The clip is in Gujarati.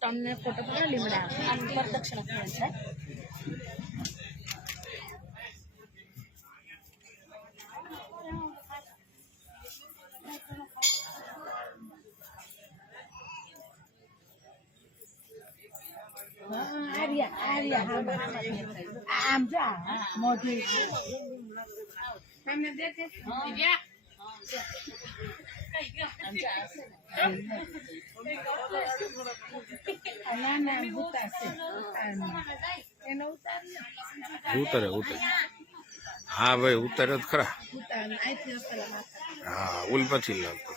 તમને ફોટો પણ લીમડા પ્રદક્ષિણા કરે છે. આમ જા મોઢી તમને દેખે ઉતરે ઉતરે. હા ભાઈ ઉતરે જ ખરા. હા ઉલ પછી લાગતો.